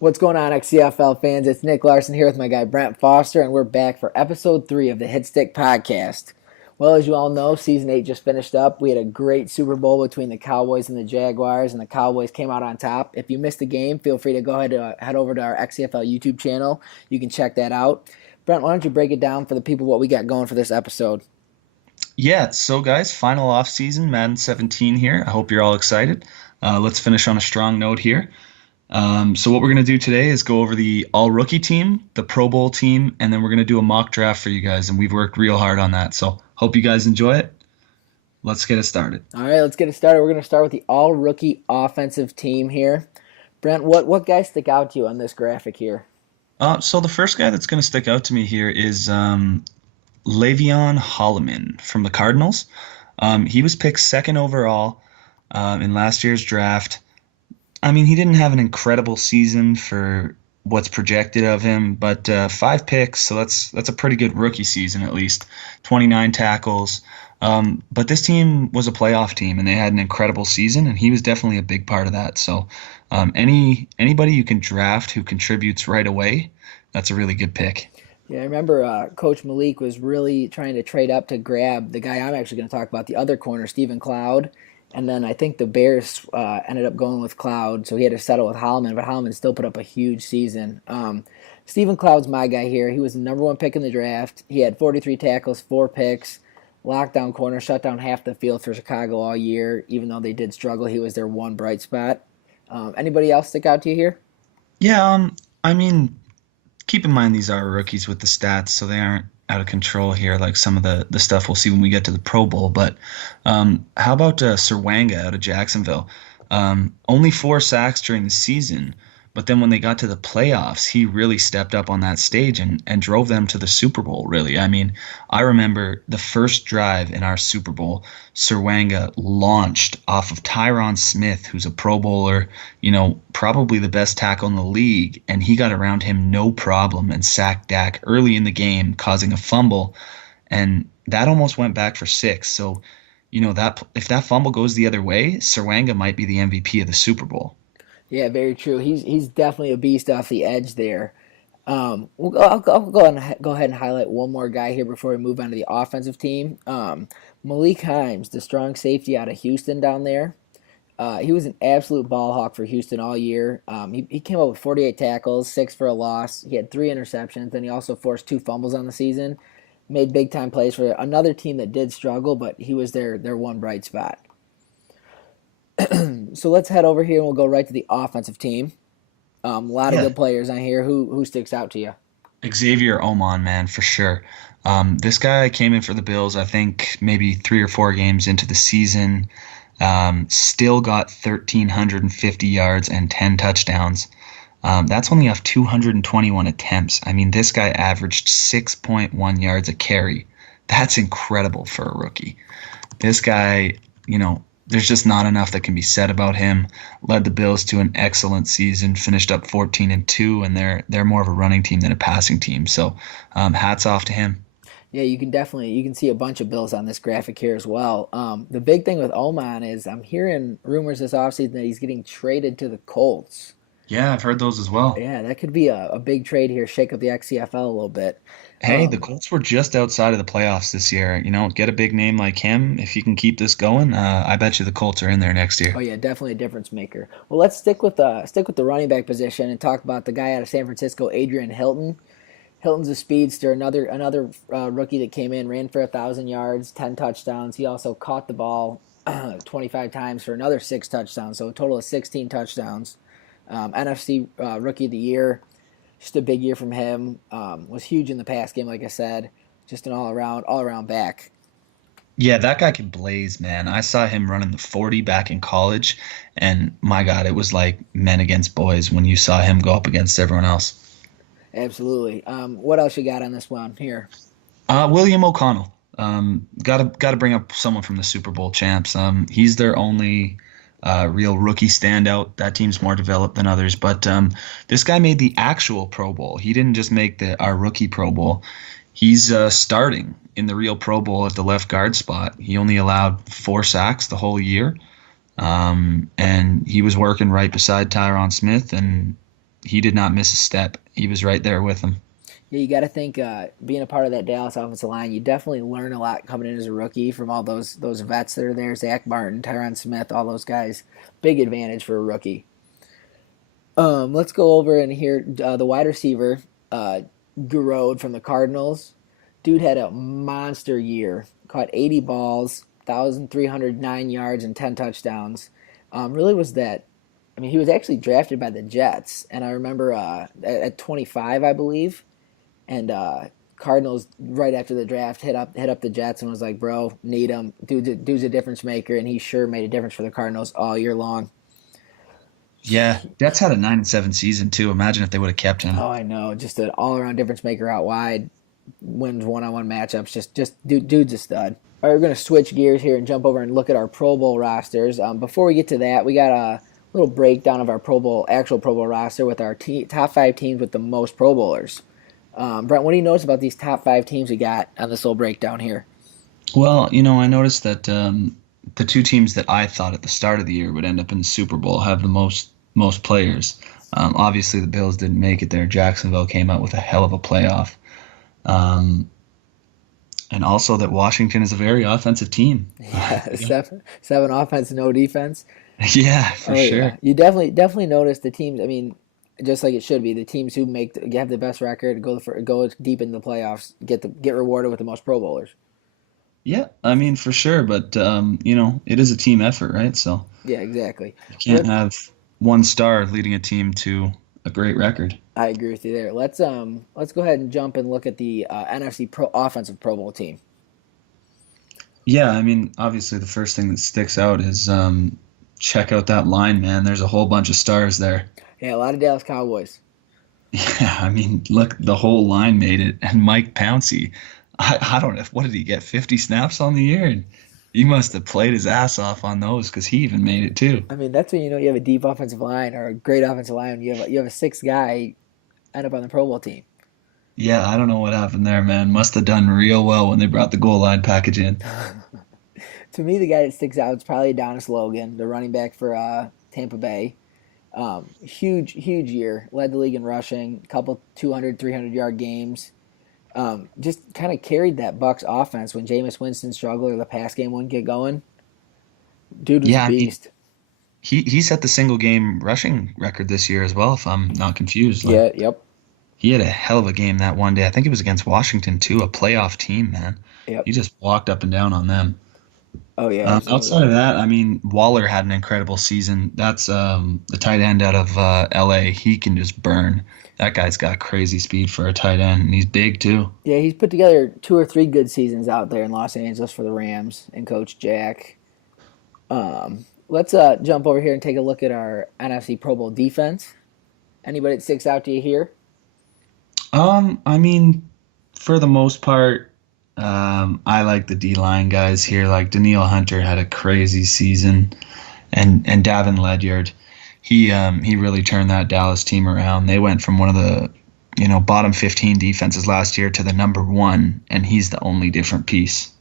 What's going on, XCFL fans? It's Nick Larson here with my guy Brent Foster, and we're back for episode 3 of the Hitstick podcast. Well, as you all know, season 8 just finished up. We had a great Super Bowl between the Cowboys and the Jaguars, and the Cowboys came out on top. If you missed the game, feel free to go ahead and head over to our XCFL YouTube channel. You can check that out. Brent, why don't you break it down for the people what we got going for this episode? Yeah, so guys, final offseason, Madden 17 here. I hope you're all excited. Let's finish on a strong note here. So what we're going to do today is go over the all-rookie team, the Pro Bowl team, and then we're going to do a mock draft for you guys, and we've worked real hard on that. So hope you guys enjoy it. Let's get it started. All right, let's get it started. We're going to start with the all-rookie offensive team here. Brent, what guys stick out to you on this graphic here? So the first guy that's going to stick out to me here is Le'Veon Holloman from the Cardinals. He was picked second overall in last year's draft. I mean, he didn't have an incredible season for what's projected of him, but 5 picks, so that's a pretty good rookie season at least. 29 tackles. But this team was a playoff team, and they had an incredible season, and he was definitely a big part of that. So anybody you can draft who contributes right away, that's a really good pick. Yeah, I remember Coach Malik was really trying to trade up to grab the guy I'm actually going to talk about, the other corner, Stephen Cloud. And then I think the Bears ended up going with Cloud, so he had to settle with Holloman, but Holloman still put up a huge season. Stephen Cloud's my guy here. He was the number 1 pick in the draft. He had 43 tackles, 4 picks, lockdown corner, shut down half the field for Chicago all year. Even though they did struggle, he was their one bright spot. Anybody else stick out to you here? Yeah, I mean, keep in mind these are rookies with the stats, so they aren't out of control here, like some of the stuff we'll see when we get to the Pro Bowl. But how about Serwanga out of Jacksonville? Only 4 sacks during the season, but then when they got to the playoffs, he really stepped up on that stage and drove them to the Super Bowl, really. I mean, I remember the first drive in our Super Bowl, Serwanga launched off of Tyron Smith, who's a Pro Bowler, probably the best tackle in the league, and he got around him no problem and sacked Dak early in the game, causing a fumble, and that almost went back for 6. So, that if that fumble goes the other way, Serwanga might be the MVP of the Super Bowl. Yeah, very true. He's definitely a beast off the edge there. I'll go ahead and highlight one more guy here before we move on to the offensive team. Malik Himes, the strong safety out of Houston down there. He was an absolute ball hawk for Houston all year. He came up with 48 tackles, 6 for a loss. He had 3 interceptions, and he also forced 2 fumbles on the season. Made big-time plays for another team that did struggle, but he was their one bright spot. So let's head over here and we'll go right to the offensive team. A lot of good players on here. Who sticks out to you? Xavier Oman, man, for sure. This guy came in for the Bills, I think maybe 3 or 4 games into the season. Still got 1,350 yards and 10 touchdowns. That's only off 221 attempts. I mean, this guy averaged 6.1 yards a carry. That's incredible for a rookie. This guy, there's just not enough that can be said about him. Led the Bills to an excellent season, finished up 14-2, and they're more of a running team than a passing team. So hats off to him. Yeah, you can see a bunch of Bills on this graphic here as well. The big thing with Oman is I'm hearing rumors this offseason that he's getting traded to the Colts. Yeah, I've heard those as well. Yeah, that could be a big trade here, shake up the XCFL a little bit. Hey, the Colts were just outside of the playoffs this year. Get a big name like him. If he can keep this going, I bet you the Colts are in there next year. Oh yeah, definitely a difference maker. Well, let's stick with the running back position and talk about the guy out of San Francisco, Adrian Hilton. Hilton's a speedster, another rookie that came in, ran for 1,000 yards, 10 touchdowns. He also caught the ball 25 times for another 6 touchdowns, so a total of 16 touchdowns. NFC Rookie of the Year. Just a big year from him. Was huge in the pass game, like I said. Just an all around back. Yeah, that guy can blaze, man. I saw him running the 40 back in college, and my God, it was like men against boys when you saw him go up against everyone else. Absolutely. What else you got on this one here? William O'Connell. Gotta bring up someone from the Super Bowl champs. He's their only real rookie standout. That team's more developed than others, but this guy made the actual Pro Bowl. He didn't just make the our rookie Pro Bowl. He's starting in the real Pro Bowl at the left guard spot. He only allowed 4 sacks the whole year, and he was working right beside Tyron Smith, and he did not miss a step. He was right there with him. Yeah, you got to think being a part of that Dallas offensive line, you definitely learn a lot coming in as a rookie from all those vets that are there. Zach Martin, Tyron Smith, all those guys. Big advantage for a rookie. Let's go over and hear the wide receiver, Garrod from the Cardinals. Dude had a monster year. Caught 80 balls, 1,309 yards, and 10 touchdowns. Really was that. I mean, he was actually drafted by the Jets, and I remember at 25, I believe, and Cardinals right after the draft hit up the Jets and was like, "Bro, need him. Dude's a difference maker," and he sure made a difference for the Cardinals all year long. Yeah, Jets had a 9-7 season too. Imagine if they would have kept him. Oh, I know, just an all around difference maker out wide, wins one on one matchups. Just dude's a stud. All right, we're gonna switch gears here and jump over and look at our Pro Bowl rosters. Before we get to that, we got a little breakdown of our actual Pro Bowl roster with our top 5 teams with the most Pro Bowlers. Brent, what do you notice about these top 5 teams we got on this little breakdown here? Well, I noticed that the two teams that I thought at the start of the year would end up in the Super Bowl have the most players. Obviously, the Bills didn't make it there. Jacksonville came out with a hell of a playoff, and also that Washington is a very offensive team. Yeah, seven offense, no defense. Yeah, for Oh sure. yeah, you definitely notice the teams. I mean, just like it should be, the teams who have the best record go deep in the playoffs get rewarded with the most Pro Bowlers. Yeah, I mean for sure, but it is a team effort, right? So Yeah, exactly. you Let can't have one star leading a team to a great record. I agree with you there. Let's go ahead and jump and look at the NFC offensive Pro Bowl team. Yeah, I mean, obviously the first thing that sticks out is check out that line, man. There's a whole bunch of stars there. Yeah, a lot of Dallas Cowboys. Yeah, I mean, look, the whole line made it, and Mike Pouncey, I don't know, what did he get? 50 snaps on the year, and he must have played his ass off on those because he even made it too. I mean, that's when you know you have a deep offensive line or a great offensive line. You have a sixth guy end up on the Pro Bowl team. Yeah, I don't know what happened there, man. Must have done real well when they brought the goal line package in. To me, the guy that sticks out is probably Adonis Logan, the running back for Tampa Bay. Huge year. Led the league in rushing, couple 200, 300-yard games. Just kind of carried that Bucks offense when Jameis Winston struggled or the pass game wouldn't get going. Dude was a Yeah, I mean, beast. he set the single game rushing record this year as well, if I'm not confused. Like Yeah, yep, he had a hell of a game that one day. I think it was against Washington too, a playoff team, man. yep. He just walked up and down on them. Oh yeah, Outside absolutely. of that, I mean, Waller had an incredible season. That's the tight end out of LA. He can just burn. That guy's got crazy speed for a tight end, and he's big too. Yeah, he's put together 2 or 3 good seasons out there in Los Angeles for the Rams and Coach Jack. Let's jump over here and take a look at our NFC Pro Bowl defense. Anybody that sticks out to you here? I mean, for the most part, I like the D line guys here. Like Daniil Hunter had a crazy season, and Davin Ledyard, he really turned that Dallas team around. They went from one of the bottom 15 defenses last year to the number one, and he's the only different piece.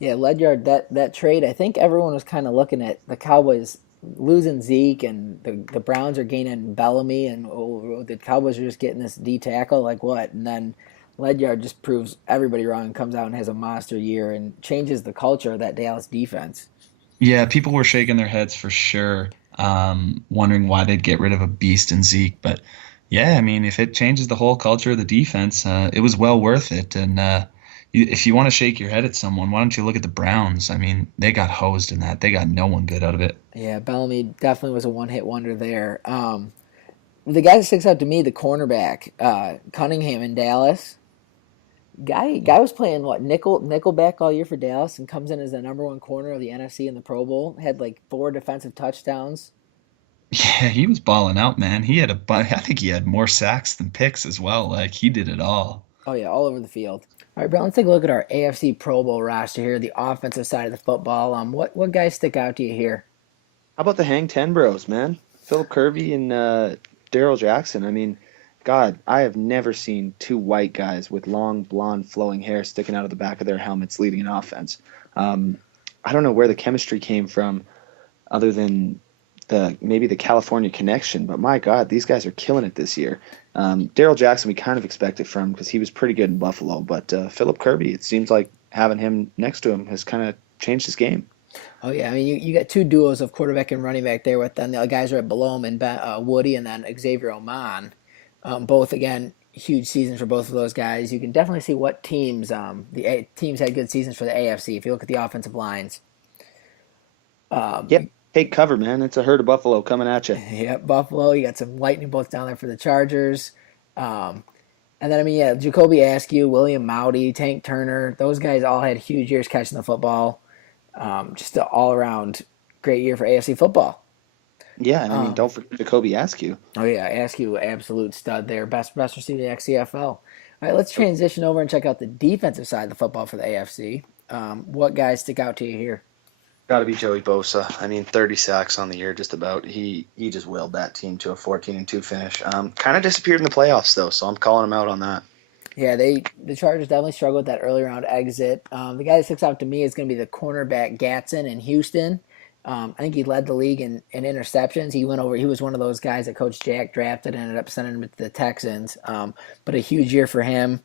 Yeah, Ledyard, that trade, I think everyone was kind of looking at the Cowboys losing Zeke and the Browns are gaining Bellamy and the Cowboys are just getting this D tackle, like what? And then Ledyard just proves everybody wrong and comes out and has a monster year and changes the culture of that Dallas defense. Yeah, people were shaking their heads for sure, wondering why they'd get rid of a beast in Zeke. But yeah, I mean, if it changes the whole culture of the defense, it was well worth it. And if you want to shake your head at someone, why don't you look at the Browns? I mean, they got hosed in that. They got no one good out of it. Yeah, Bellamy definitely was a one hit wonder there. The guy that sticks out to me, the cornerback, Cunningham in Dallas. Guy was playing what nickelback all year for Dallas and comes in as the number one corner of the NFC in the Pro Bowl. Had like 4 defensive touchdowns. Yeah, he was balling out, man. I think he had more sacks than picks as well. Like he did it all. Oh yeah, all over the field. All right, Brent, let's take a look at our AFC Pro Bowl roster here, the offensive side of the football. What guys stick out to you here? How about the Hang Ten Bros, man? Philip Kirby and Daryl Jackson. I mean, God, I have never seen two white guys with long, blonde, flowing hair sticking out of the back of their helmets leading an offense. Um, I don't know where the chemistry came from, other than maybe the California connection. But my God, these guys are killing it this year. Daryl Jackson, we kind of expected from because he was pretty good in Buffalo, but Philip Kirby, it seems like having him next to him has kind of changed his game. Oh yeah, I mean you got two duos of quarterback and running back there with then the guys right below him and Woody and then Xavier Oman. Both again huge seasons for both of those guys. You can definitely see what teams had good seasons for the AFC if you look at the offensive lines. Yep. Take cover, man. It's a herd of buffalo coming at you. Yep, Buffalo. You got some lightning bolts down there for the Chargers. And then, I mean, yeah, Jacoby Askew, William Maudy, Tank Turner, those guys all had huge years catching the football. Just an all-around great year for AFC football. Yeah, and I mean, don't forget Jacoby Askew. Oh, yeah, Askew, absolute stud there. Best receiver in the XCFL. All right, let's transition over and check out the defensive side of the football for the AFC. What guys stick out to you here? Got to be Joey Bosa. I mean, 30 sacks on the year, just about. He just willed that team to a 14-2 finish. Kind of disappeared in the playoffs though, so I'm calling him out on that. Yeah, the Chargers definitely struggled with that early round exit. The guy that sticks out to me is going to be the cornerback Gatson in Houston. I think he led the league in interceptions. He was one of those guys that Coach Jack drafted and ended up sending him to the Texans. But a huge year for him.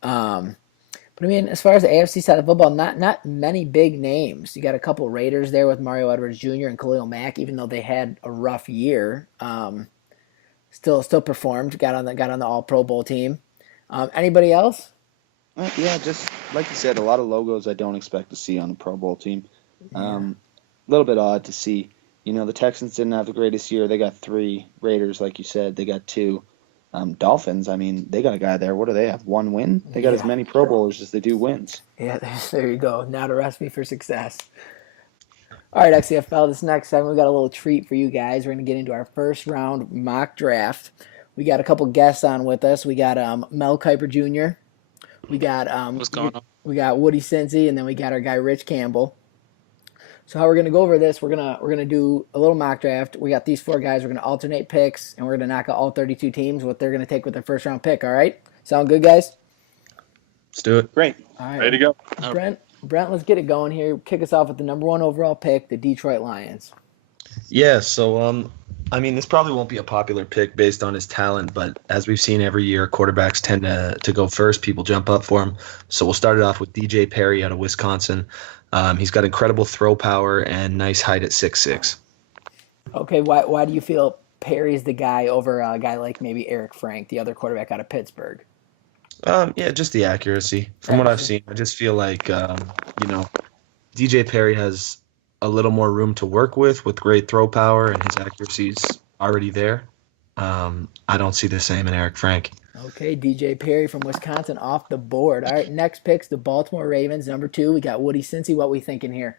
But I mean, as far as the AFC side of football, not many big names. You got a couple Raiders there with Mario Edwards Jr. and Khalil Mack, even though they had a rough year. Still performed. Got on the All Pro Bowl team. Anybody else? Yeah, just like you said, a lot of logos I don't expect to see on the Pro Bowl team. A little bit odd to see. You know, the Texans didn't have the greatest year. They got 3. Raiders, like you said, they got 2. Dolphins, I mean, they got a guy there. What do they have? 1 win? They got as many Pro Bowlers as they do wins. Yeah, there you go. Not a recipe for success. All right, XCFL, this next segment, we got a little treat for you guys. We're going to get into our first round mock draft. We got a couple guests on with us. We got Mel Kiper Jr. We got What's going on? We got Woody Cincy, and then we got our guy Rich Campbell. So how we're gonna go over this? We're gonna do a little mock draft. We got these 4 guys. We're gonna alternate picks, and we're gonna knock out all 32 teams what they're gonna take with their first round pick. All right? Sound good, guys? Let's do it. Great. All right. Ready to go? Brent, let's get it going here. Kick us off with the number 1 overall pick, the Detroit Lions. Yeah, so I mean, this probably won't be a popular pick based on his talent, but as we've seen every year, quarterbacks tend to go first. People jump up for him. So we'll start it off with DJ Perry out of Wisconsin. He's got incredible throw power and nice height at 6'6". Okay, why do you feel Perry's the guy over a guy like maybe Eric Frank, the other quarterback out of Pittsburgh? Yeah, just the accuracy. From what I've seen, I just feel like DJ Perry has a little more room to work with great throw power, and his accuracy's already there. I don't see the same in Eric Frank. Okay, DJ Perry from Wisconsin off the board. All right, next pick's the Baltimore Ravens, number 2. We got Woody Cincy. What we thinking here?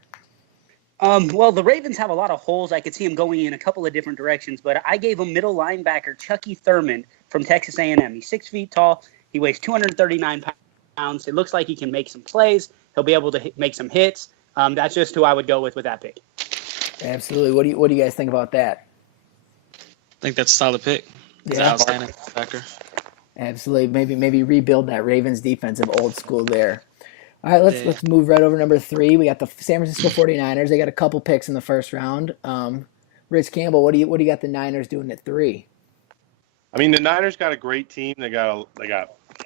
Well, the Ravens have a lot of holes. I could see them going in a couple of different directions, but I gave him middle linebacker Chucky Thurman from Texas A&M. He's 6 feet tall. He weighs 239 pounds. It looks like he can make some plays. He'll be able to make some hits. That's just who I would go with that pick. Absolutely. What do you guys think about that? I think that's a solid pick. He's an outstanding backer. Absolutely. Maybe rebuild that Ravens defensive old school there. All right, let's move right over number 3. We got the San Francisco 49ers. They got a couple picks in the first round. Rich Campbell, what do you got the Niners doing at 3? I mean, the Niners got a great team. They got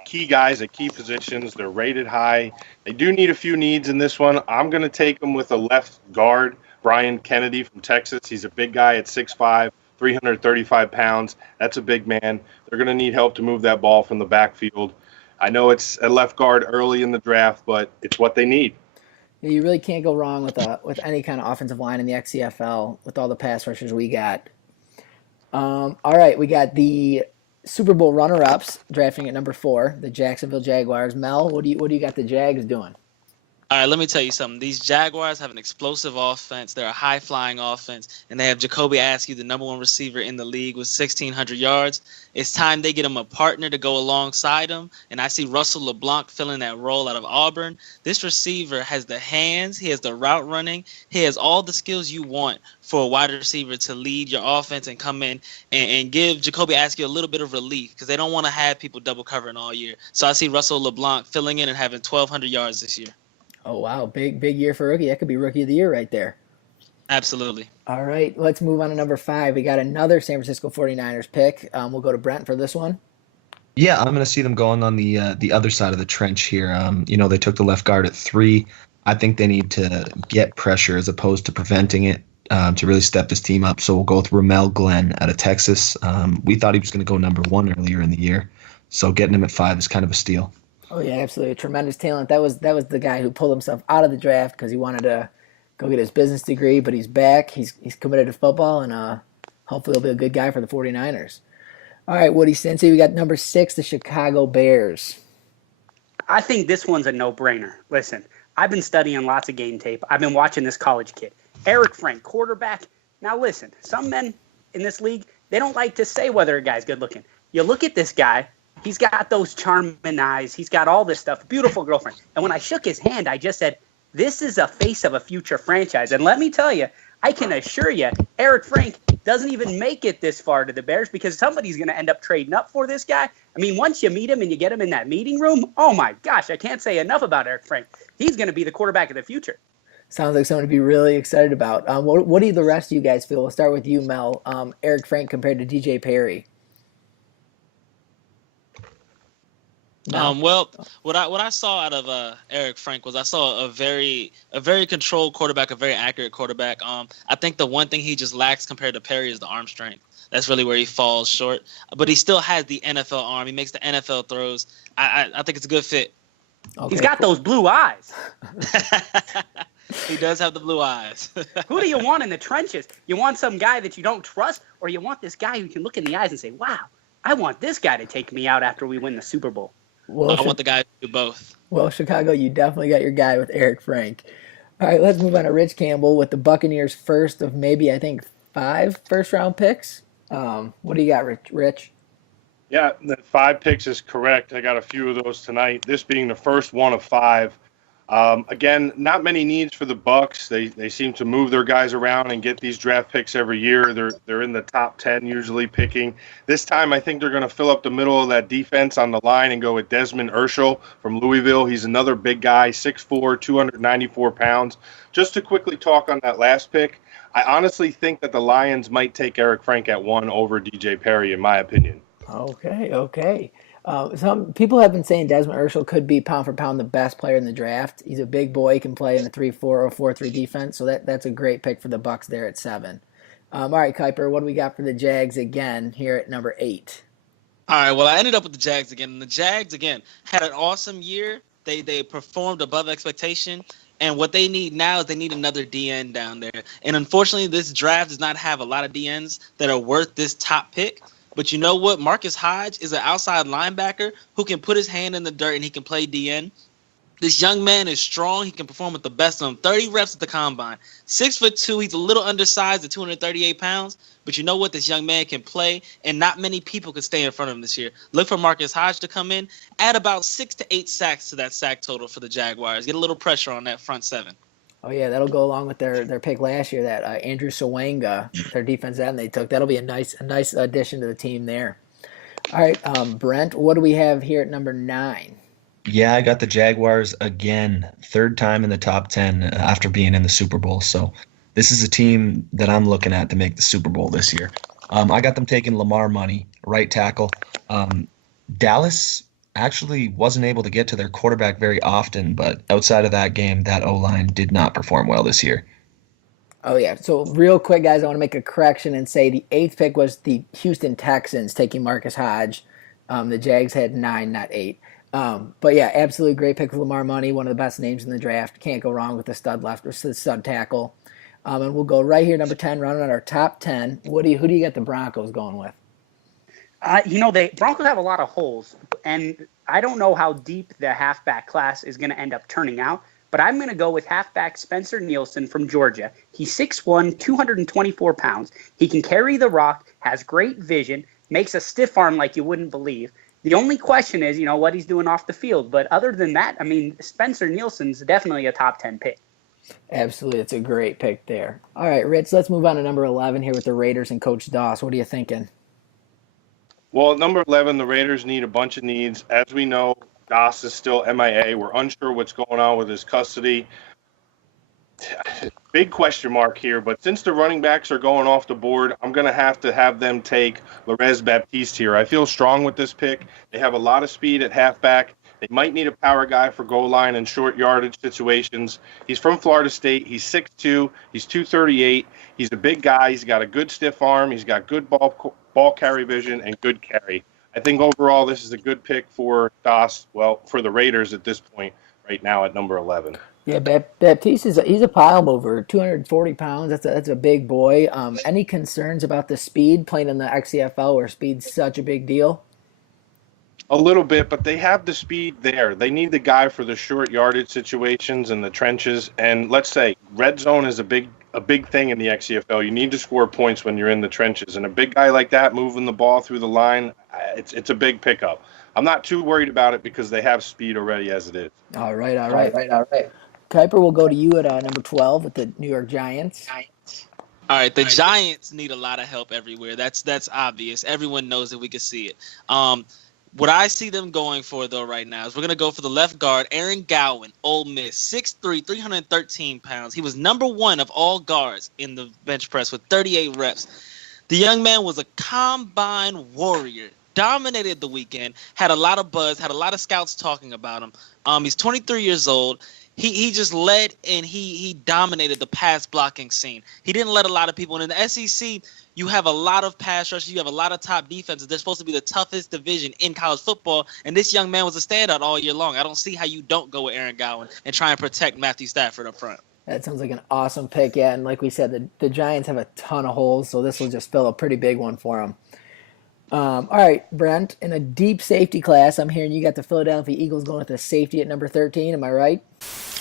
key guys at key positions. They're rated high. They do need a few needs in this one. I'm going to take them with a left guard, Brian Kennedy from Texas. He's a big guy at 6'5", 335 pounds. That's a big man. They're going to need help to move that ball from the backfield. I know it's a left guard early in the draft, but it's what they need. Yeah, you really can't go wrong with any kind of offensive line in the XCFL with all the pass rushers we got. All right, we got the Super Bowl runner-ups drafting at number 4, the Jacksonville Jaguars. Mel, what do you got the Jags doing? All right, let me tell you something. These Jaguars have an explosive offense. They're a high-flying offense, and they have Jacoby Askew, the number 1 receiver in the league, with 1,600 yards. It's time they get him a partner to go alongside him, and I see Russell LeBlanc filling that role out of Auburn. This receiver has the hands, he has the route running, he has all the skills you want for a wide receiver to lead your offense and come in and give Jacoby Askew a little bit of relief because they don't want to have people double covering all year. So I see Russell LeBlanc filling in and having 1,200 yards this year. Oh, wow. Big year for rookie. That could be rookie of the year right there. Absolutely. All right, let's move on to number 5. We got another San Francisco 49ers pick. We'll go to Brent for this one. Yeah, I'm going to see them going on the other side of the trench here. They took the left guard at 3. I think they need to get pressure as opposed to preventing it to really step this team up. So we'll go with Ramel Glenn out of Texas. We thought he was going to go number 1 earlier in the year. So getting him at 5 is kind of a steal. Oh yeah, absolutely, a tremendous talent. That was the guy who pulled himself out of the draft because he wanted to go get his business degree, but he's back. He's committed to football, and hopefully he'll be a good guy for the 49ers. All right, Woody Cincy, we got number 6, the Chicago Bears. I think this one's a no-brainer. Listen, I've been studying lots of game tape. I've been watching this college kid. Eric Frank, quarterback. Now listen, some men in this league, they don't like to say whether a guy's good looking. You look at this guy, he's got those charming eyes. He's got all this stuff. Beautiful girlfriend. And when I shook his hand, I just said, this is a face of a future franchise. And let me tell you, I can assure you, Eric Frank doesn't even make it this far to the Bears because somebody's going to end up trading up for this guy. I mean, once you meet him and you get him in that meeting room, oh my gosh, I can't say enough about Eric Frank. He's going to be the quarterback of the future. Sounds like someone to be really excited about. What do the rest of you guys feel? We'll start with you, Mel. Eric Frank compared to DJ Perry. No. Well, what I saw out of Eric Frank was I saw a very controlled quarterback, a very accurate quarterback. I think the one thing he just lacks compared to Perry is the arm strength. That's really where he falls short. But he still has the NFL arm. He makes the NFL throws. I think it's a good fit. Okay. He's got those blue eyes. He does have the blue eyes. Who do you want in the trenches? You want some guy that you don't trust, or you want this guy who can look in the eyes and say, wow, I want this guy to take me out after we win the Super Bowl? Well, I want the guy to do both. Well, Chicago, you definitely got your guy with Eric Frank. All right, let's move on to Rich Campbell with the Buccaneers' first of maybe, I think, 5 first-round picks. What do you got, Rich? Yeah, the 5 picks is correct. I got a few of those tonight. This being the first one of 5. Again, not many needs for the Bucs. They seem to move their guys around and get these draft picks every year. They're in the top 10 usually picking. This time, I think they're going to fill up the middle of that defense on the line and go with Desmond Urschel from Louisville. He's another big guy, 6'4", 294 pounds. Just to quickly talk on that last pick, I honestly think that the Lions might take Eric Frank at 1 over DJ Perry, in my opinion. Okay. Some people have been saying Desmond Urschel could be pound for pound the best player in the draft. He's a big boy, can play in a 3-4 or 4-3 defense, so that's a great pick for the Bucs there at 7. All right, Kuiper, what do we got for the Jags again here at number 8? All right, well, I ended up with the Jags again. And the Jags, again, had an awesome year. They performed above expectation. And what they need now is they need another DN down there. And unfortunately, this draft does not have a lot of DNs that are worth this top pick. But you know what? Marcus Hodge is an outside linebacker who can put his hand in the dirt and he can play DN. This young man is strong. He can perform with the best of them. 30 reps at the combine. 6'2". He's a little undersized at 238 pounds. But you know what? This young man can play, and not many people could stay in front of him this year. Look for Marcus Hodge to come in, add about 6 to 8 sacks to that sack total for the Jaguars. Get a little pressure on that front 7. Oh, yeah, that'll go along with their pick last year, that Andrew Sawanga, their defense end they took. That'll be a nice addition to the team there. All right, Brent, what do we have here at number 9? Yeah, I got the Jaguars again, 3rd time in the top 10 after being in the Super Bowl. So this is a team that I'm looking at to make the Super Bowl this year. I got them taking Lamar Money, right tackle. Dallas actually wasn't able to get to their quarterback very often, but outside of that game, that O-line did not perform well this year. Oh, yeah. So real quick, guys, I want to make a correction and say the 8th pick was the Houston Texans taking Marcus Hodge. The Jags had 9, not 8. But, yeah, absolutely great pick with Lamar Money, one of the best names in the draft. Can't go wrong with the stud tackle. And we'll go right here, number 10, rounding out our top 10. Who do you get the Broncos going with? The Broncos have a lot of holes, and I don't know how deep the halfback class is going to end up turning out, but I'm going to go with halfback Spencer Nielsen from Georgia. He's 6'1", 224 pounds. He can carry the rock, has great vision, makes a stiff arm like you wouldn't believe. The only question is, what he's doing off the field. But other than that, Spencer Nielsen's definitely a top 10 pick. Absolutely. It's a great pick there. All right, Rich, let's move on to number 11 here with the Raiders and Coach Doss. What are you thinking? Well, at number 11, the Raiders need a bunch of needs. As we know, Doss is still MIA. We're unsure what's going on with his custody. Big question mark here, but since the running backs are going off the board, I'm going to have them take Larez Baptiste here. I feel strong with this pick. They have a lot of speed at halfback. They might need a power guy for goal line and short yardage situations. He's from Florida State. He's 6'2". He's 238. He's a big guy. He's got a good stiff arm. He's got good ball carry vision and good carry. I think overall this is a good pick for Doss, for the Raiders at this point right now at number 11. Yeah, Baptiste he's a pile mover, 240 pounds. That's a big boy. Any concerns about the speed playing in the XCFL where speed's such a big deal? A little bit, but they have the speed there. They need the guy for the short yardage situations and the trenches. And let's say red zone is a big thing in the XCFL. You need to score points when you're in the trenches. And a big guy like that moving the ball through the line, it's a big pickup. I'm not too worried about it because they have speed already as it is. All right. Kuiper, we'll go to you at number 12 with the New York Giants. All right, the Giants need a lot of help everywhere. That's obvious. Everyone knows that we can see it. What I see them going for, though, right now is we're going to go for the left guard, Aaron Gowan, Ole Miss, 6'3", 313 pounds. He was number 1 of all guards in the bench press with 38 reps. The young man was a combine warrior, dominated the weekend, had a lot of buzz, had a lot of scouts talking about him. He's 23 years old. He just led and he dominated the pass blocking scene. He didn't let a lot of people in. In the SEC, you have a lot of pass rushers. You have a lot of top defenses. They're supposed to be the toughest division in college football, and this young man was a standout all year long. I don't see how you don't go with Aaron Gowan and try and protect Matthew Stafford up front. That sounds like an awesome pick, yeah. And like we said, the Giants have a ton of holes, so this will just fill a pretty big one for them. All right, Brent, in a deep safety class, I'm hearing you got the Philadelphia Eagles going with a safety at number 13. Am I right?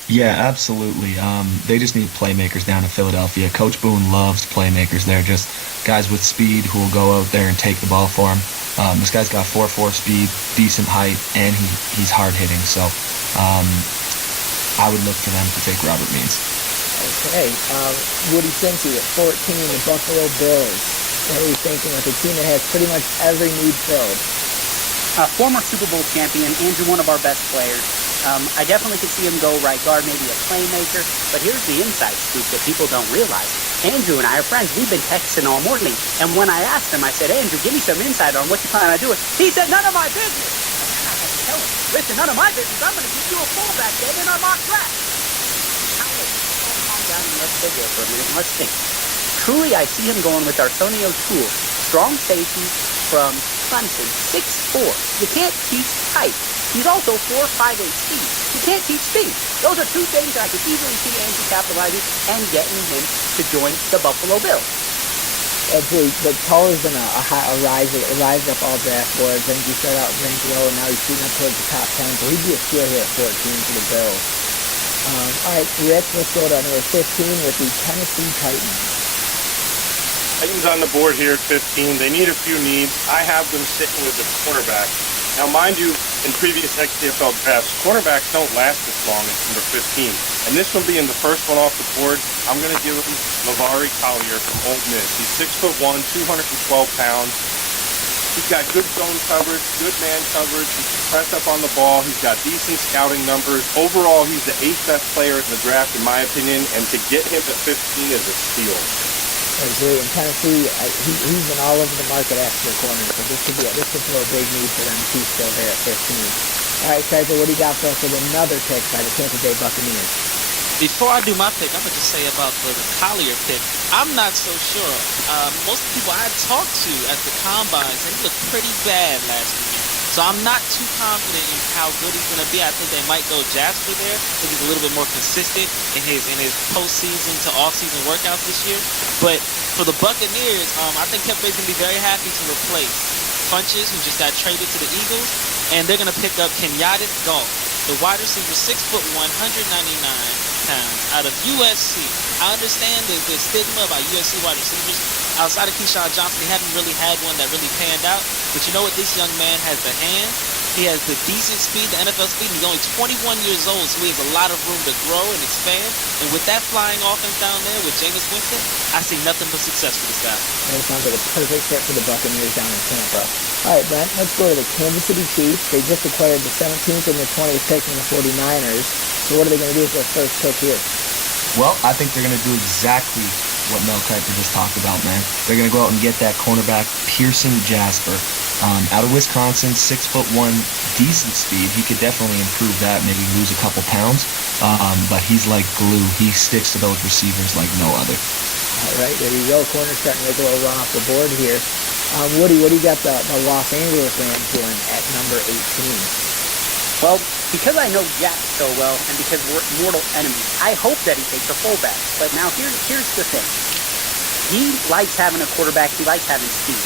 Yeah, absolutely. They just need playmakers down in Philadelphia. Coach Boone loves playmakers. They're just guys with speed who will go out there and take the ball for him. This guy's got 4.4 speed, decent height, and he's hard hitting. So I would look for them to take Robert Means. Okay. Woody Cincy at 14, the Buffalo Bills. What are you thinking with a team that has pretty much every need filled? Former Super Bowl champion, Andrew, one of our best players. I definitely could see him go right guard, maybe a playmaker. But here's the inside scoop that people don't realize. Andrew and I are friends. We've been texting all morning. And when I asked him, I said, Andrew, give me some insight on what you plan on doing. He said, none of my business. And I had to tell him, listen, none of my business. I'm going to give you a fullback then in our mock draft. Calm down and let's sit there for a minute and let's think. Truly, I see him going with Arsenio Toole, strong safety from Clemson, 6'4". You can't teach height. He's also 4'5" speed. You can't teach speed. Those are two things that I could easily see Andrew capitalizing and getting him to join the Buffalo Bills. Absolutely, but Tuller's been a rise up all draft boards. I think he started out ranked low, and now he's shooting up towards the top 10. So he'd be a steal here at 14 for the Bills. All right, Rich, let's go to number 15 with the Tennessee Titans. Titans on the board here at 15. They need a few needs. I have them sitting with the cornerback. Now, mind you, in previous XCFL drafts, cornerbacks don't last this long at number 15. And this will be in the first one off the board. I'm going to give him Lavari Collier from Ole Miss. He's 6'1", 212 pounds. He's got good zone coverage, good man coverage. He can press up on the ball. He's got decent scouting numbers. Overall, he's the 8th best player in the draft, in my opinion. And to get him at 15 is a steal. I agree. In Tennessee, he's been all over the market asking for corners, so this could fill a big need for them. He's still there at 15. All right, Kaiser, what do you got for us with another pick by the Tampa Bay Buccaneers? Before I do my pick, I'm going to just say about the Collier pick, I'm not so sure. Most of the people I talked to at the Combines, they looked pretty bad last week. So I'm not too confident in how good he's going to be. I think they might go Jasper there. I think he's a little bit more consistent in his postseason to offseason workouts this year. But for the Buccaneers, I think Pepe's going to be very happy to replace Funches, who just got traded to the Eagles, and they're going to pick up Kenyatta Galt, the wide receiver, 6'1", 199 pounds, out of USC. I understand the stigma about USC wide receivers. Outside of Keyshawn Johnson, they haven't really had one that really panned out. But you know what? This young man has the hands. He has the decent speed, the NFL speed. He's only 21 years old, so he has a lot of room to grow and expand. And with that flying offense down there with Jameis Winston, I see nothing but success for this guy. That sounds like a perfect fit for the Buccaneers down in Tampa. All right, Brent, let's go to the Kansas City Chiefs. They just acquired the 17th and the 20th pick from the 49ers. So what are they going to do with their first pick here? Well, I think they're going to do exactly what Mel Kiper just talked about, man. They're going to go out and get that cornerback, Pearson Jasper. Out of Wisconsin, 6'1", decent speed. He could definitely improve that, maybe lose a couple pounds. But he's like glue. He sticks to those receivers like no other. All right, there you go. Corner's starting to make a little run off the board here. Woody, what do you got the Los Angeles Rams doing at number 18? Well, because I know Jack so well and because we're mortal enemies, I hope that he takes a fullback. But now here's the thing. He likes having a quarterback. He likes having speed.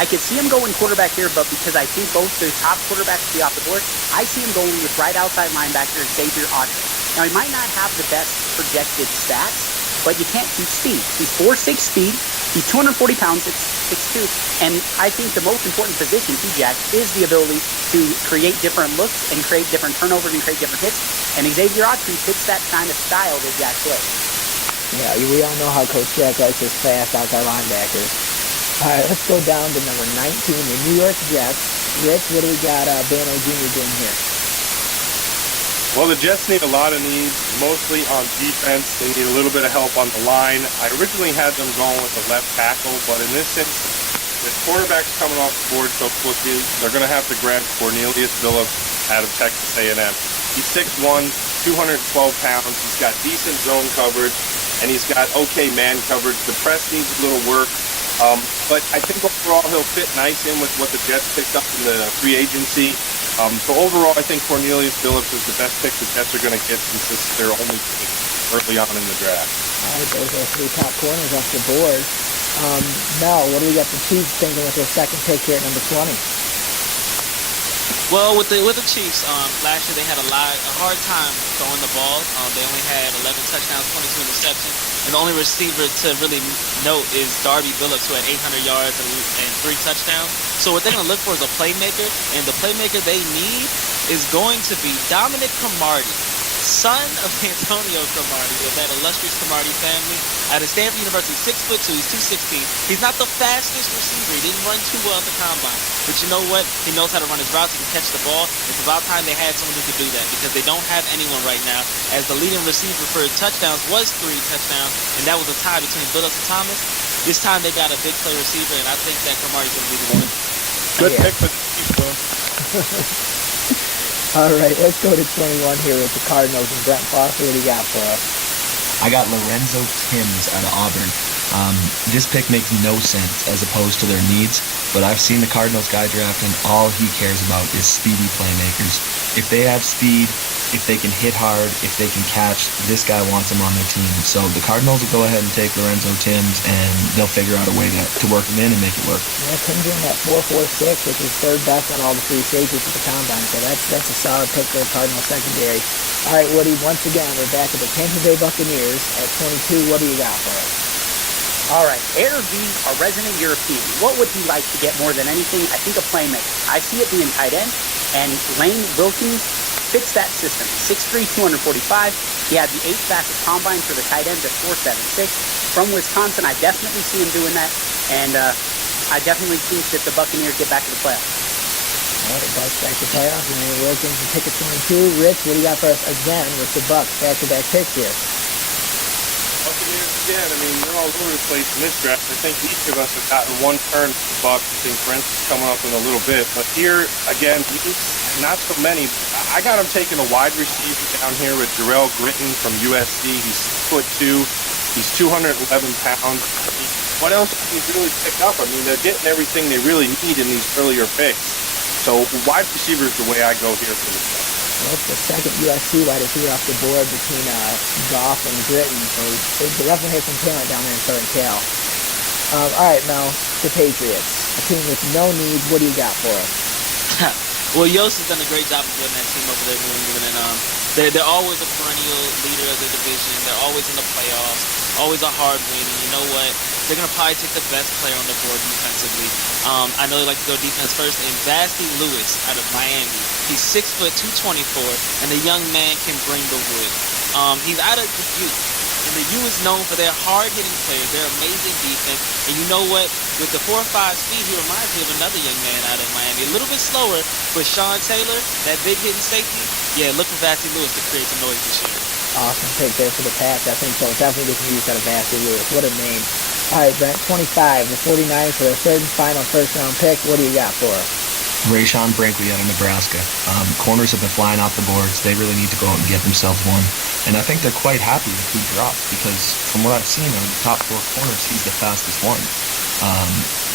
I could see him going quarterback here, but because I think both the top quarterbacks will be off the board, I see him going with right outside linebacker Xavier Autry. Now, he might not have the best projected stats, but you can't teach speed. He's 4'6" speed. He's 240 pounds. It's 6'2". And I think the most important position, Jack, is the ability to create different looks and create different turnovers and create different hits. And Xavier Autry fits that kind of style that Jack plays. Yeah, we all know how Coach Jack likes his fast outside linebackers. All right, let's go down to number 19, the New York Jets. Rich, what do we got Bano Jr. doing here? Well, the Jets need a lot of needs, mostly on defense. They need a little bit of help on the line. I originally had them going with the left tackle, but in this instance, with quarterbacks coming off the board so quickly, they're going to have to grab Cornelius Phillips out of Texas A&M. He's 6'1", 212 pounds. He's got decent zone coverage, and he's got okay man coverage. The press needs a little work. But I think overall he'll fit nice in with what the Jets picked up in the free agency. So overall, I think Cornelius Phillips is the best pick the Jets are going to get since this is their only pick early on in the draft. All right, those are three top corners off the board. Mel, what do we got the Chiefs thinking with their second pick here at number 20? Well, with the Chiefs, last year they had a hard time throwing the ball. They only had 11 touchdowns, 22 interceptions, and the only receiver to really note is Darby Phillips, who had 800 yards and 3 touchdowns. So what they're going to look for is a playmaker, and the playmaker they need is going to be Dominic Cromartie, son of Antonio Cromartie, of that illustrious Cromartie family, out of Stanford University, 6'2", he's 216. He's not the fastest receiver. He didn't run too well at the combine. But you know what? He knows how to run his routes. He can catch the ball. It's about time they had someone who could do that because they don't have anyone right now. As the leading receiver for touchdowns was 3 touchdowns, and that was a tie between Phillips and Thomas. This time they got a big play receiver, and I think that Cromartie's going to be the one. Good pick for the Chiefs, Will. All right, let's go to 21 here with the Cardinals and Brent Foster. What do you got for us? I got Lorenzo Timms out of Auburn. This pick makes no sense as opposed to their needs, but I've seen the Cardinals guy draft, and all he cares about is speedy playmakers. If they have speed, if they can hit hard, if they can catch, this guy wants them on their team. So the Cardinals will go ahead and take Lorenzo Timms, and they'll figure out a way to work him in and make it work. Yeah, Timms in that 4.46, which is third best on all the free safeties at the combine. So that's a solid pick for the Cardinals secondary. All right, Woody, once again, we're back at the Tampa Bay Buccaneers at 22. What do you got for us? All right, Air V, a resident European. What would he like to get more than anything? I think a playmaker. I see it being tight end, and Lane Wilkins fits that system. 6'3", 245. He had the 8th fastest combine for the tight end at 4.76. From Wisconsin, I definitely see him doing that, and I definitely think that the Buccaneers get back to the playoffs. All right, Bucks back to playoffs. Lane Wilkins and pick at 22. Rich, what do you got for us again with the Bucks back-to-back picks here? Buccaneers again. I mean, they're all over the place in this draft. I think each of us have gotten one turn for the Bucs. I think Brent's coming up in a little bit. But here, again, not so many. I got him taking a wide receiver down here with Jarrell Gritton from USC. He's 6'2". He's 211 pounds. I mean, what else can you really pick up? I mean, they're getting everything they really need in these earlier picks. So wide receiver is the way I go here for this one. Well, it's the second USC wide receiver off the board between Goff and Gritton, so they definitely have some talent down there in Southern Cal. All right, Mel, the Patriots, a team with no needs. What do you got for us? Well, Yost has done a great job of building that team over there in New England, and they're always a perennial leader of the division. They're always in the playoffs, always a hard win. And you know what? They're gonna probably take the best player on the board defensively. I know they like to go defense first, and Vazzy Lewis out of Miami. He's 6 foot 224, and the young man can bring the wood. He's out of the U. And the U is known for their hard-hitting players, their amazing defense. And you know what? With the 4.5 speed, he reminds me of another young man out of Miami. A little bit slower, but Sean Taylor, that big-hitting safety, yeah, look for Vazzy Lewis to create some noise this year. Awesome pick there for the Pats. I think they'll definitely get some use out of Vazzy Lewis. What a name. All right, Brent, 25, the 49ers for their third and final first-round pick. What do you got for us? Rayshon Brinkley out of Nebraska. Corners have been flying off the boards. They really need to go out and get themselves one. And I think they're quite happy with who dropped because from what I've seen on the top 4 corners, he's the fastest one.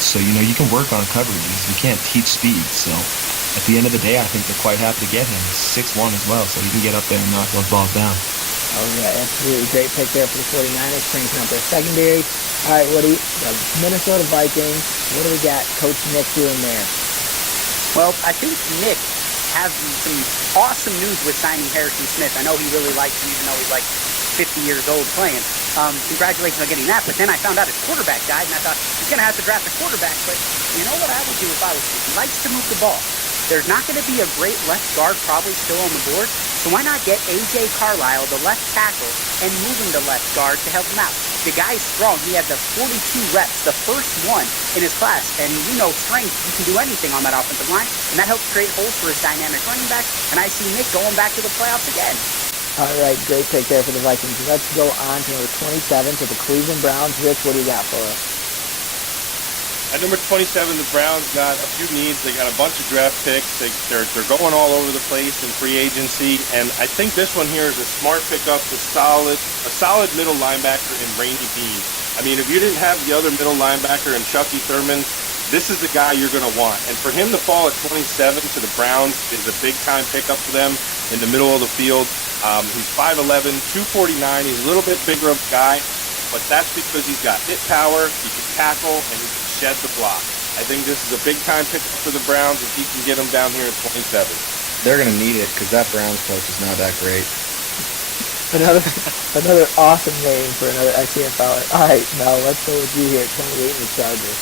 So, you can work on coverages. You can't teach speed. So at the end of the day, I think they're quite happy to get him. He's 6'1" as well, so he can get up there and knock those balls down. Oh, yeah, absolutely. Great pick there for the 49ers, cranking up their secondary. All right, Woody, the Minnesota Vikings. What do we got Coach Nick doing there? Well, I think Nick has some awesome news with signing Harrison Smith. I know he really likes him, even though he's like 50 years old playing. Congratulations on getting that. But then I found out his quarterback died, and I thought he's going to have to draft a quarterback. But you know what I would do if I was him? He likes to move the ball. There's not going to be a great left guard probably still on the board. So why not get A.J. Carlisle, the left tackle, and move him to left guard to help him out? The guy's strong. He had the 42 reps, the first one in his class. And strength, you can do anything on that offensive line. And that helps create holes for his dynamic running back. And I see Nick going back to the playoffs again. All right, great pick there for the Vikings. Let's go on to number 27 to the Cleveland Browns. Rich, what do you got for us? At number 27, the Browns got a few needs. They got a bunch of draft picks. They're going all over the place in free agency, and I think this one here is a smart pickup, a solid middle linebacker in Randy Bean. I mean, if you didn't have the other middle linebacker in Chucky Thurman, this is the guy you're going to want. And for him to fall at 27 to the Browns is a big-time pickup for them in the middle of the field. He's 5'11", 249. He's a little bit bigger of a guy, but that's because he's got hit power, he can tackle, and he can shed the block. I think this is a big-time pickup for the Browns if he can get them down here at 27. They're going to need it because that Browns coach is not that great. Another awesome name for another XCFL. All right, Mel, let's go with you here at 28 in the Chargers.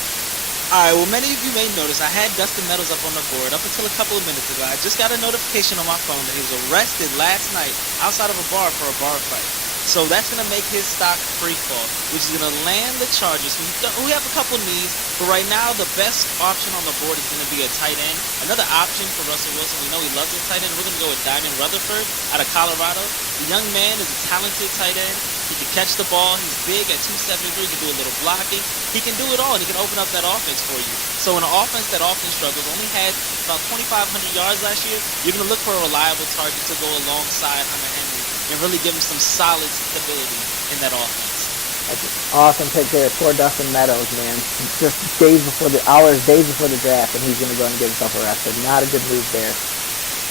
All right, well, many of you may notice I had Dustin Meadows up on the board up until a couple of minutes ago. I just got a notification on my phone that he was arrested last night outside of a bar for a bar fight. So that's going to make his stock free fall, which is going to land the Chargers, who have a couple needs, but right now the best option on the board is going to be a tight end. Another option for Russell Wilson. We know he loves his tight end. We're going to go with Diamond Rutherford out of Colorado. The young man is a talented tight end. He can catch the ball. He's big at 273. He can do a little blocking. He can do it all, and he can open up that offense for you. So in an offense that often struggles, only had about 2,500 yards last year, you're going to look for a reliable target to go alongside Hunter Henry and really give him some solid stability in that offense. That's an awesome pick there. Poor Dustin Meadows, man. Just days before the draft, and he's going to go and get himself arrested. Not a good move there.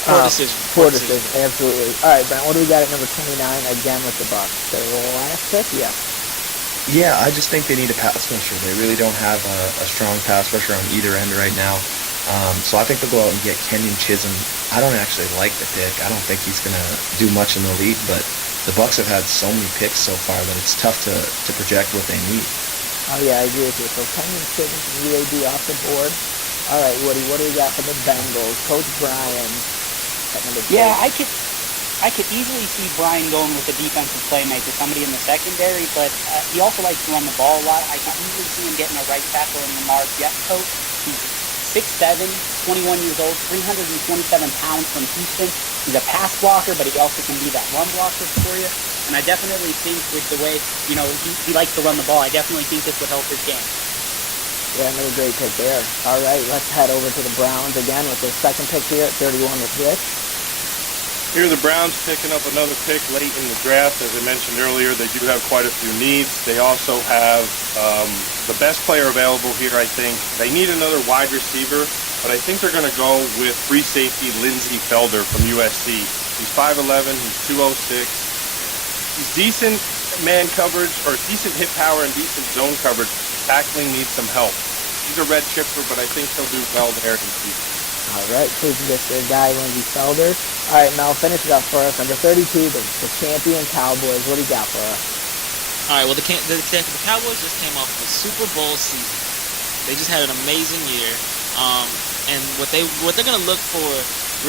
Poor decision. Poor decision, absolutely. All right, Brent, what do we got at number 29 again with the Bucs? Their last pick? Yeah. Yeah, I just think they need a pass rusher. They really don't have a strong pass rusher on either end right now. So I think they'll go out and get Kenyon Chisholm. I don't actually like the pick. I don't think he's going to do much in the league, but the Bucs have had so many picks so far that it's tough to project what they need. Oh, yeah, I agree with you. So Kenyon Chisholm from UAB off the board. All right, Woody, what do we got for the Bengals? Coach Brian at number 2. Yeah, I could easily see Brian going with a defensive playmaker, somebody in the secondary, but he also likes to run the ball a lot. I could easily see him getting a right tackle in Lamar Jackson. He's 6'7", 21 years old, 327 pounds from Houston. He's a pass blocker, but he also can be that run blocker for you. And I definitely think with the way, he likes to run the ball, I definitely think this would help his game. Yeah, another great pick there. All right, let's head over to the Browns again with their second pick here at 31 with Rich. Here the Browns picking up another pick late in the draft. As I mentioned earlier, they do have quite a few needs. They also have the best player available here, I think. They need another wide receiver. but I think they're going to go with free safety Lindsey Felder from USC. He's 5'11", he's 206. He's decent man coverage, or decent hit power and decent zone coverage. Tackling needs some help. He's a red chipper, but I think he'll do well there in the season. All right, please get their guy, Lindsey Felder. All right, Mel, finish it up for us. Number 32, the champion Cowboys. What do you got for us? All right, well, the Cowboys just came off of a Super Bowl season. They just had an amazing year. And what they're going to look for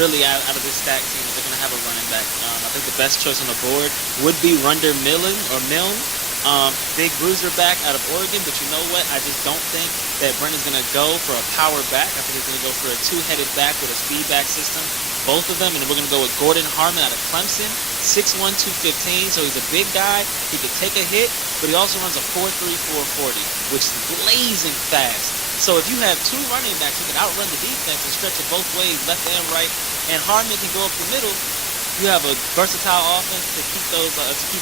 really out of this stack team is they're going to have a running back. I think the best choice on the board would be Runder Milne. Big bruiser back out of Oregon, but you know what? I just don't think that Brendan's going to go for a power back. I think he's going to go for a two-headed back with a speed back system, both of them, and then we're going to go with Gordon Harmon out of Clemson, 6'1", 215, so he's a big guy. He can take a hit, but he also runs a 4.3 4.40, which is blazing fast. So if you have two running backs who can outrun the defense and stretch it both ways, left and right, and Harmon can go up the middle, you have a versatile offense to keep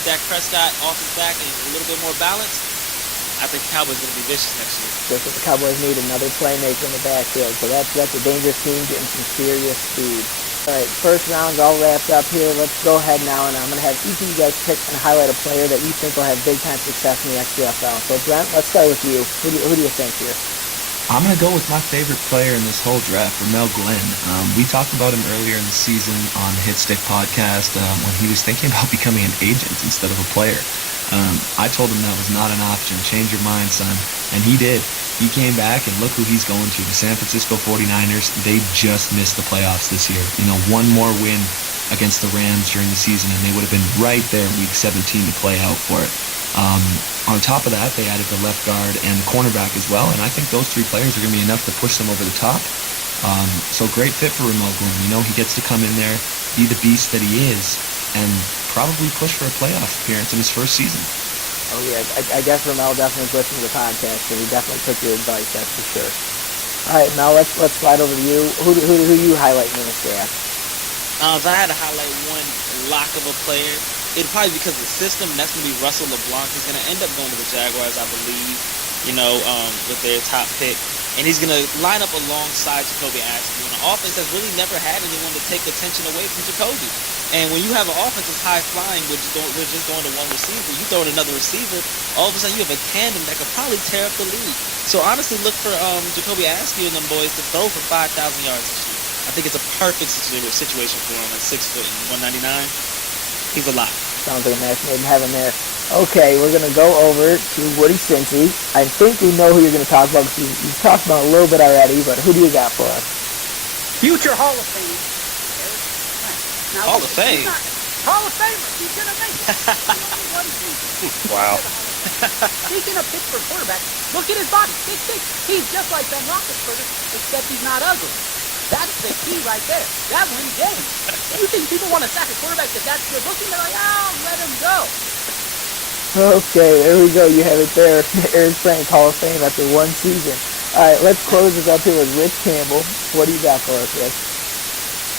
Dak Prescott off his back and a little bit more balance. I think the Cowboys are going to be vicious next year. Just that the Cowboys need another playmaker in the backfield, so that's a dangerous team getting some serious speed. All right, first round's all wrapped up here. Let's go ahead now, and I'm going to have each of you guys pick and highlight a player that you think will have big-time success in the XCFL. So, Brent, let's start with you. Who do you think here? I'm going to go with my favorite player in this whole draft, Ramel Glenn. We talked about him earlier in the season on the Hitstick podcast when he was thinking about becoming an agent instead of a player. I told him that was not an option. Change your mind, son. And he did. He came back, and look who he's going to. The San Francisco 49ers, they just missed the playoffs this year. One more win against the Rams during the season, and they would have been right there in Week 17 to play out for it. On top of that, they added the left guard and the cornerback as well, and I think those three players are going to be enough to push them over the top. So great fit for Ramel Glenn. He gets to come in there, be the beast that he is, and probably push for a playoff appearance in his first season. Oh, yeah, I guess Ramel definitely listened to the podcast, so he definitely took your advice, that's for sure. All right, Mel, let's slide over to you. Who you highlighting in this draft? If I had to highlight one lock of a player, it'd probably be because of the system, and that's going to be Russell LeBlanc. He's going to end up going to the Jaguars, I believe, with their top pick. And he's going to line up alongside Jacoby Askew in an offense that's really never had anyone to take attention away from Jacoby. And when you have an offense that's high-flying, we're just going to one receiver, you throw in another receiver, all of a sudden you have a tandem that could probably tear up the league. So honestly, look for Jacoby Askew and them boys to throw for 5,000 yards this year. I think it's a perfect situation for him at 6 foot and 199. He's a lot. Sounds like a match made in heaven there. Okay, we're going to go over to Woody Cincy. I think we know who you're going to talk about because you've talked about a little bit already, but who do you got for us? Future Hall of Fame. Now, Hall of Fame? Hall of Famer. He's going to make it. One season. Wow. Speaking of Pittsburgh quarterback, look at his body. 6'6". He's just like Ben Roethlisberger, except he's not ugly. That's the key right there. That wins games. You think people want to sack a quarterback that's good looking? They're like, let him go. Okay, there we go. You have it there. Eric Frank, Hall of Fame after one season. All right, let's close this up here with Rich Campbell. What do you got for us, Rich?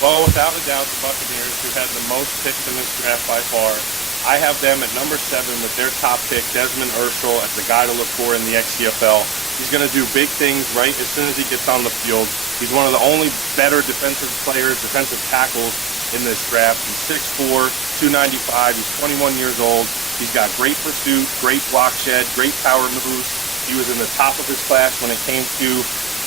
Well, without a doubt, the Buccaneers, who had the most picks in this draft by far, I have them at number 7 with their top pick, Desmond Urschel, as the guy to look for in the XCFL. He's going to do big things right as soon as he gets on the field. He's one of the only better defensive tackles in this draft. He's 6'4", 295. He's 21 years old. He's got great pursuit, great block shed, great power moves. He was in the top of his class when it came to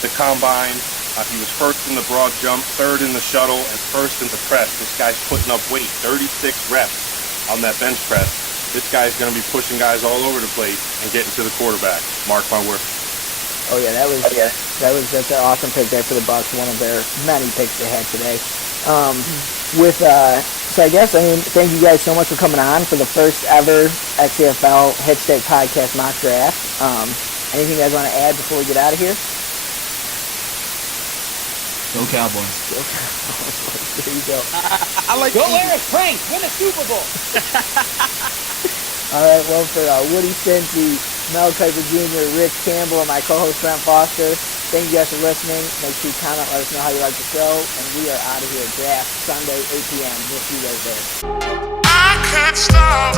the combine. He was first in the broad jump, third in the shuttle, and first in the press. This guy's putting up weight, 36 reps on that bench press. This guy's going to be pushing guys all over the place and getting to the quarterback. Mark my words. Oh yeah, that's an awesome pick there for the Bucs. One of their many picks they had today. So I guess thank you guys so much for coming on for the first ever XCFL Hitstick podcast mock draft. Anything you guys want to add before we get out of here? Go Cowboys. Go Cowboys. There you go. I like Go Eric Frank, win a Super Bowl. All right, well, for Woody Cincy, Mel Kiper Jr., Rich Campbell, and my co-host Brent Foster, thank you guys for listening. Make sure you comment, let us know how you like the show, and we are out of here. Draft Sunday, 8 p.m. We'll see you guys there. I can't stop.